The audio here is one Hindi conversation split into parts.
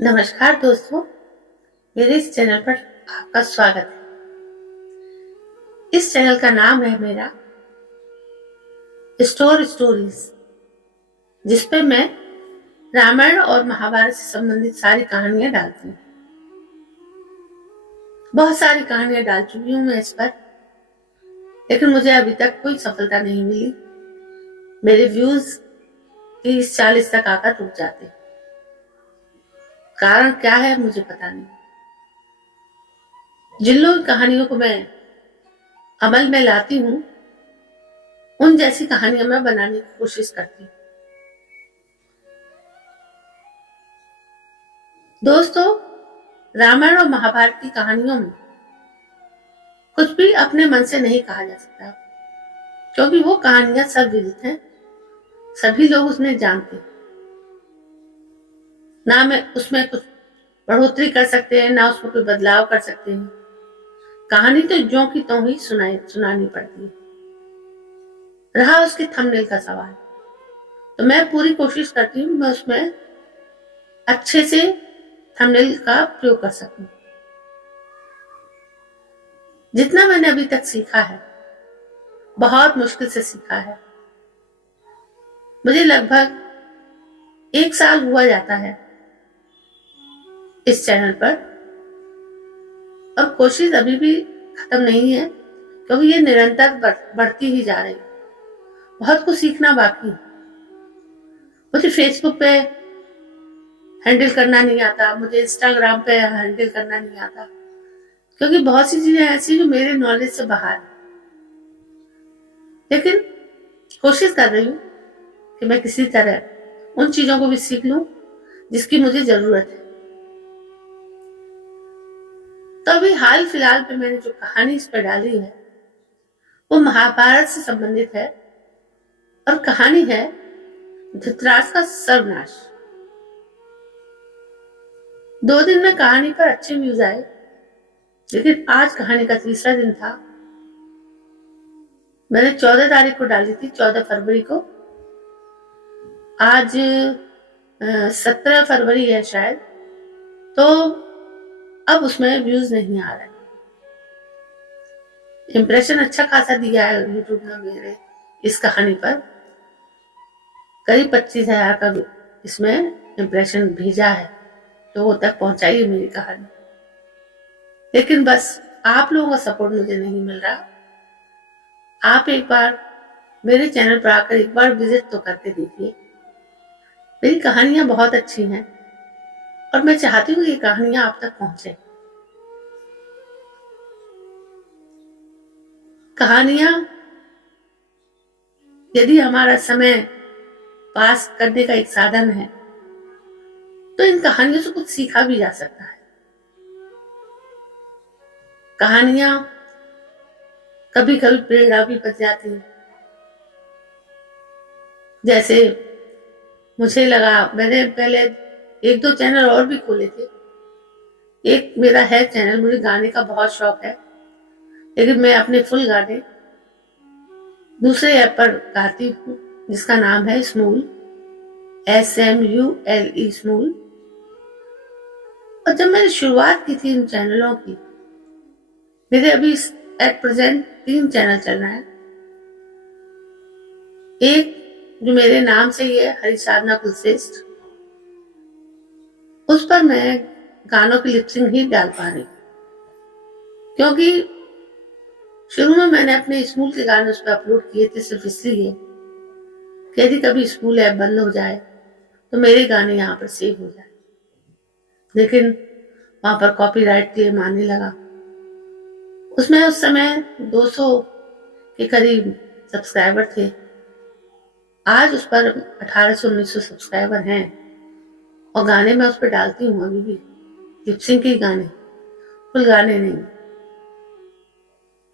नमस्कार दोस्तों, मेरे इस चैनल पर आपका स्वागत है। इस चैनल का नाम है मेरा स्टोर स्टोरीज, जिसपे मैं रामायण और महाभारत से संबंधित सारी कहानियां डालती हूँ। बहुत सारी कहानियां डाल चुकी हूँ मैं इस पर, लेकिन मुझे अभी तक कोई सफलता नहीं मिली। मेरे व्यूज 30-40 तक आकर रुक जाते। कारण क्या है मुझे पता नहीं। जिन लोग कहानियों को मैं अमल में लाती हूँ, उन जैसी कहानियां मैं बनाने की कोशिश करती हूँ। दोस्तों, रामायण और महाभारत की कहानियों में कुछ भी अपने मन से नहीं कहा जा सकता, क्योंकि वो कहानियां सर्वविदित हैं, सभी लोग उसमें जानते हैं। ना मैं उसमें कुछ बढ़ोतरी कर सकते हैं, ना उसमें कोई बदलाव कर सकते हैं। कहानी तो ज्यों की त्यों ही सुनानी पड़ती है। रहा उसके थंबनेल का सवाल, तो मैं पूरी कोशिश करती हूँ मैं उसमें अच्छे से थंबनेल का प्रयोग कर सकूं। जितना मैंने अभी तक सीखा है, बहुत मुश्किल से सीखा है। मुझे लगभग 1 साल हुआ जाता है इस चैनल पर, और कोशिश अभी भी खत्म नहीं है, क्योंकि ये निरंतर बढ़ती ही जा रही है। बहुत कुछ सीखना बाकी है। मुझे फेसबुक पे हैंडल करना नहीं आता, मुझे इंस्टाग्राम पे हैंडल करना नहीं आता, क्योंकि बहुत सी चीजें ऐसी जो मेरे नॉलेज से बाहर है। लेकिन कोशिश कर रही हूँ कि मैं किसी तरह उन चीजों को भी सीख लूं जिसकी मुझे जरूरत है। तो अभी हाल फिलहाल पे मैंने जो कहानी इस पर डाली है, वो महाभारत से संबंधित है, और कहानी है धृतराष्ट्र का सर्वनाश। 2 दिन में कहानी पर अच्छे व्यूज आए, लेकिन आज कहानी का तीसरा दिन था। मैंने 14 तारीख को डाली थी, 14 फरवरी को। आज 17 फरवरी है शायद, तो अब उसमें व्यूज नहीं आ रहे। इम्प्रेशन अच्छा खासा दिया है यूट्यूब ने मेरे इस कहानी पर। करीब 25,000 का इसमें इम्प्रेशन भेजा है, लोगों तक पहुंचाई है मेरी कहानी। लेकिन बस आप लोगों का सपोर्ट मुझे नहीं मिल रहा। आप एक बार मेरे चैनल पर आकर एक बार विजिट तो करके देखिए। मेरी कहानियां बहुत अच्छी हैं, और मैं चाहती हूँ ये कहानियां आप तक पहुंचे। कहानियां यदि हमारा समय पास करने का एक साधन है, तो इन कहानियों से कुछ सीखा भी जा सकता है। कहानियां कभी कभी प्रेरणा भी बन जाती है। जैसे मुझे लगा, मैंने पहले 1-2 चैनल और भी खोले थे। एक मेरा है चैनल, मुझे गाने का बहुत शौक है, लेकिन मैं अपने फुल गाने दूसरे ऐप पर गाती हूँ, जिसका नाम है स्मूल, SMULE, स्मूल। और जब मैंने शुरुआत की थी इन चैनलों की, मेरे अभी एट प्रेजेंट 3 चैनल चल रहे हैं। एक जो मेरे नाम से ही है, हरिसाधना कुलश्रेष्ठ, उस पर मैं गानों की लिपसिंग ही डाल पा रही, क्योंकि शुरू में मैंने अपने स्कूल के गाने उस पर अपलोड किए थे सिर्फ इसलिए कि यदि कभी स्कूल ऐप बंद हो जाए तो मेरे गाने यहाँ पर सेव हो जाए। लेकिन वहां पर कॉपीराइट क्लेम आने लगा। उसमें उस समय 200 के करीब सब्सक्राइबर थे। आज उस पर 1800-1900 सब्सक्राइबर हैं, और गाने मैं उस पर डालती हूँ अभी भी, लिपसिंग के गाने, फुल गाने नहीं।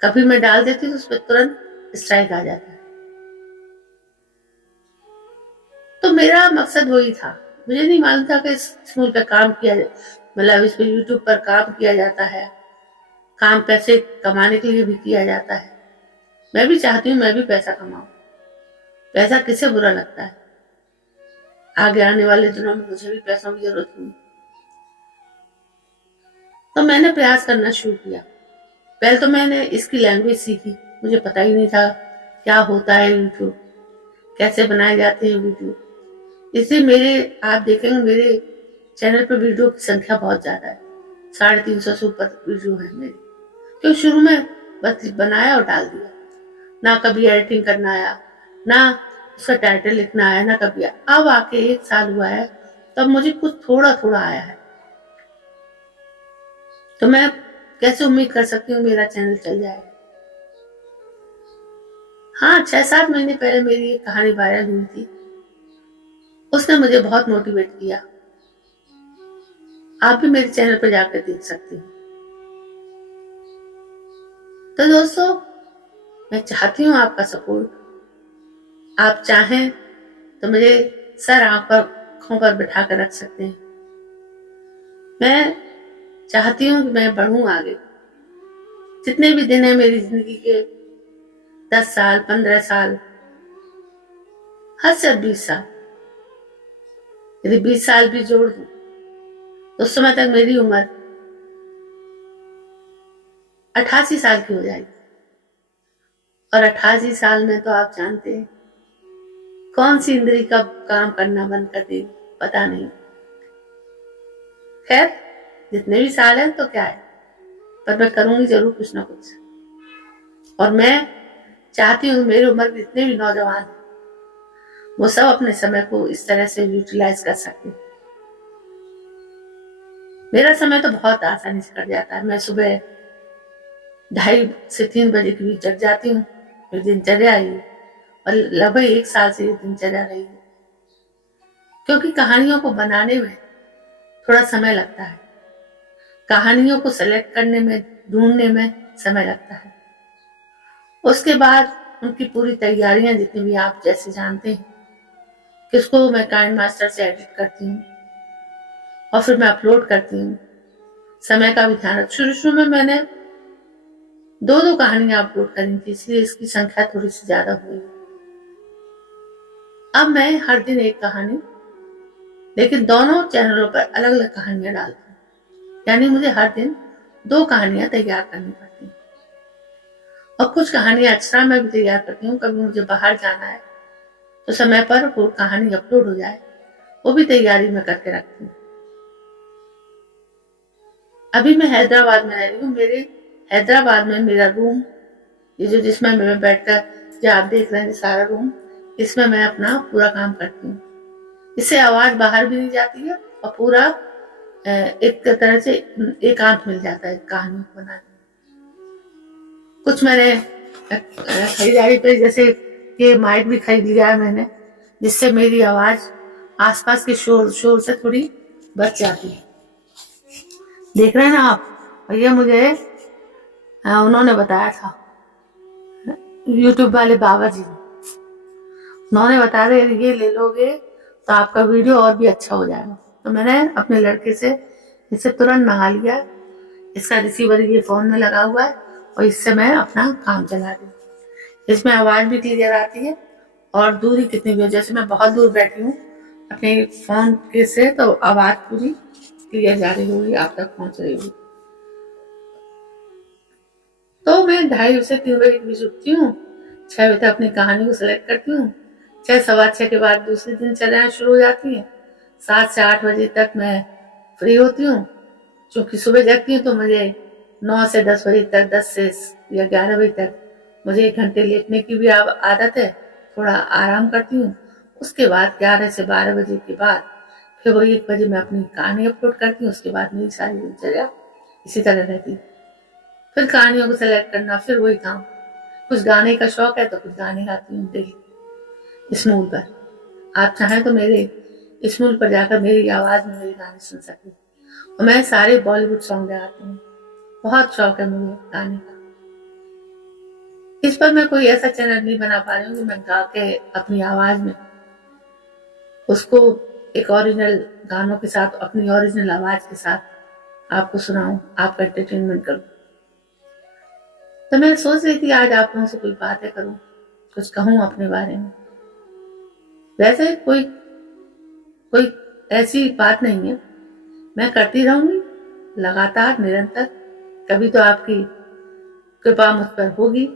कभी मैं डाल देती हूँ तो उस पर तुरंत स्ट्राइक आ जाता है। तो मेरा मकसद वही था। मुझे नहीं मालूम था कि इस स्कूल पे काम किया, मतलब इस पे यूट्यूब पर काम किया जाता है, काम पैसे कमाने के लिए भी किया जाता है। मैं भी चाहती हूँ मैं भी पैसा कमाऊं। पैसा किसे बुरा लगता है। आगे आने वाले दिनों में मुझे भी पैसों की जरूरत होगी। तो मैंने प्रयास करना शुरू किया। पहले तो मैंने इसकी लैंग्वेज सीखी, मुझे पता ही नहीं था क्या होता है यूट्यूब, कैसे बनाए जाते हैं वीडियो। इसलिए आप देखेंगे मेरे चैनल पर वीडियो की संख्या बहुत ज्यादा है, 350 से ऊपर वीडियो है मेरे। क्यों, शुरू में बस बनाया और डाल दिया, ना कभी एडिटिंग करना आया, ना उसका टाइटल लिखना आया, ना कभी आया। अब आके 1 साल हुआ है, तब मुझे कुछ थोड़ा थोड़ा आया है। तो मैं कैसे उम्मीद कर सकती हूँ मेरा चैनल चल जाए। हाँ, 6-7 महीने पहले मेरी एक कहानी वायरल हुई थी, उसने मुझे बहुत मोटिवेट किया। आप भी मेरे चैनल पर जाकर देख सकते हैं। तो दोस्तों, मैं चाहती हूँ आपका सपोर्ट। आप चाहें तो मुझे सर आंखों पर बिठा कर रख सकते हैं। मैं चाहती हूँ कि मैं बढ़ूं आगे। जितने भी दिन है मेरी जिंदगी के, 10 साल, 15 साल, हद से 20 साल, यदि 20 साल भी जोड़ दूं तो उस समय तक मेरी उम्र 88 साल की हो जाएगी। और 88 साल में तो आप जानते हैं कौन सी इंद्री कब काम करना बंद कर देगी, पता नहीं। खैर, जितने भी साल हैं तो क्या है, पर मैं करूंगी जरूर कुछ ना कुछ। और मैं चाहती हूँ मेरी उम्र के जितने भी नौजवान हैं वो सब अपने समय को इस तरह से यूटिलाइज कर सके। मेरा समय तो बहुत आसानी से कट जाता है। मैं सुबह 2:30 से 3 बजे के बीच जग जाती हूँ, मेरी दिनचर्या है और लगभग 1 साल से ये दिनचर्या रही है। क्योंकि कहानियों को बनाने में थोड़ा समय लगता है, कहानियों को सेलेक्ट करने में, ढूंढने में समय लगता है। उसके बाद उनकी पूरी तैयारियां, जितनी भी आप जैसे जानते हैं, किसको मैं काइंड मास्टर से एडिट करती हूँ और फिर मैं अपलोड करती हूँ। समय का भी ध्यान रख। शुरू शुरू में मैंने 2-2 कहानियां अपलोड करी थी, इसलिए इसकी संख्या थोड़ी सी ज्यादा हुई। अब मैं हर दिन एक कहानी, लेकिन दोनों चैनलों पर अलग अलग कहानियां डालती हूँ। यानी मुझे हर दिन 2 कहानियां तैयार करनी पड़ती हैं। और कुछ कहानियां एक्स्ट्रा मैं भी तैयार करती हूँ। कभी मुझे बाहर जाना है तो समय पर वो कहानी अपलोड हो जाए, वो भी तैयारी में करके रखती हूँ। अभी मैं हैदराबाद में रह रही हूँ। मेरे हैदराबाद में मेरा रूम, ये जो जिसमें मैं बैठकर जो आप देख रहे हैं सारा रूम, इसमें मैं अपना पूरा काम करती हूँ। इससे आवाज बाहर भी नहीं जाती है और पूरा एक तरह से एकांत मिल जाता है कहानी को बनाने में। कुछ मैंने खरीदारी पे, जैसे ये माइक भी खरीद लिया है मैंने, जिससे मेरी आवाज आसपास के शोर से थोड़ी बच जाती है। देख रहे हैं ना आप। और ये मुझे उन्होंने बताया था, यूट्यूब वाले बाबा जी, उन्होंने बताया ये ले लोगे तो आपका वीडियो और भी अच्छा हो जाएगा। तो मैंने अपने लड़के से इसे तुरंत मंगा लिया। इसका रिसीवर ये फोन में लगा हुआ है और इससे मैं अपना काम चला रही हूँ। इसमें आवाज भी क्लियर आती है और दूरी कितनी भी हो, जैसे मैं बहुत दूर बैठी हूँ अपने फोन के से, तो आवाज पूरी क्लियर जा रही होगी, आप तक पहुंच रही होगी। तो मैं 2:30 से 3 बजे के बीच उठती हूँ, 6 बजे तक अपनी कहानी को सिलेक्ट करती हूँ। 6-6:15 के बाद दूसरी दिनचर्या शुरू हो जाती है। 7 से 8 बजे तक मैं फ्री होती हूँ। क्योंकि सुबह जगती हूँ तो मुझे 9 से 10 बजे तक, 10 से या 11 बजे तक मुझे 1 घंटे लेटने की भी आदत है, थोड़ा आराम करती हूँ। उसके बाद 11 से 12 बजे के बाद फिर वो 1 बजे मैं अपनी कहानी अपलोड करती हूँ। उसके बाद मेरी सारी दिनचर्या इसी तरह रहती है। फिर कहानियों को सेलेक्ट करना, फिर वही काम। कुछ गाने का शौक है तो कुछ गाने गाती हूँ डेली स्मूल पर। आप चाहें तो मेरे स्मूल पर जाकर मेरी आवाज में मेरे गाने सुन सकते। और मैं सारे बॉलीवुड सॉन्ग गाती हूँ, बहुत शौक है मुझे गाने का। इस पर मैं कोई ऐसा चैनल नहीं बना पा रही हूँ कि मैं गा के अपनी आवाज में उसको एक ओरिजिनल गानों के साथ, अपनी ओरिजिनल आवाज के साथ आपको सुनाऊं, आपका एंटरटेनमेंट करूं। तो मैं सोच रही थी आज आप लोगों से कोई बातें करूं, कुछ कहूं अपने बारे में। वैसे कोई ऐसी बात नहीं है, मैं करती रहूंगी लगातार निरंतर कभी तो आपकी कृपा मुझ पर होगी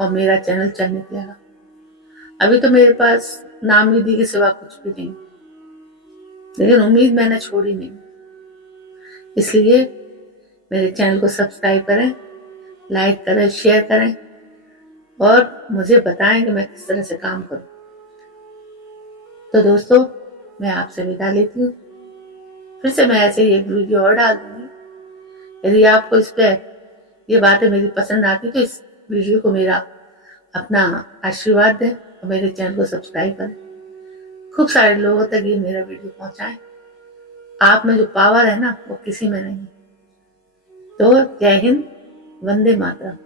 और मेरा चैनल चलने लगेगा। अभी तो मेरे पास नाम विधि के सिवा कुछ भी नहीं, लेकिन उम्मीद मैंने छोड़ी नहीं। इसलिए मेरे चैनल को सब्सक्राइब करें, लाइक करें, शेयर करें और मुझे बताएं कि मैं किस तरह से काम करूं। तो दोस्तों, मैं आपसे विदा लेती हूँ। फिर से मैं ऐसे ही एक वीडियो और डाल दूंगी। यदि आपको इस पे ये बातें मेरी पसंद आती तो इस वीडियो को मेरा अपना आशीर्वाद दें और मेरे चैनल को सब्सक्राइब करें। खूब सारे लोगों तक ये मेरा वीडियो पहुंचाएं। आप में जो पावर है ना, वो किसी में नहीं। तो जय हिंद, वंदे मातरम।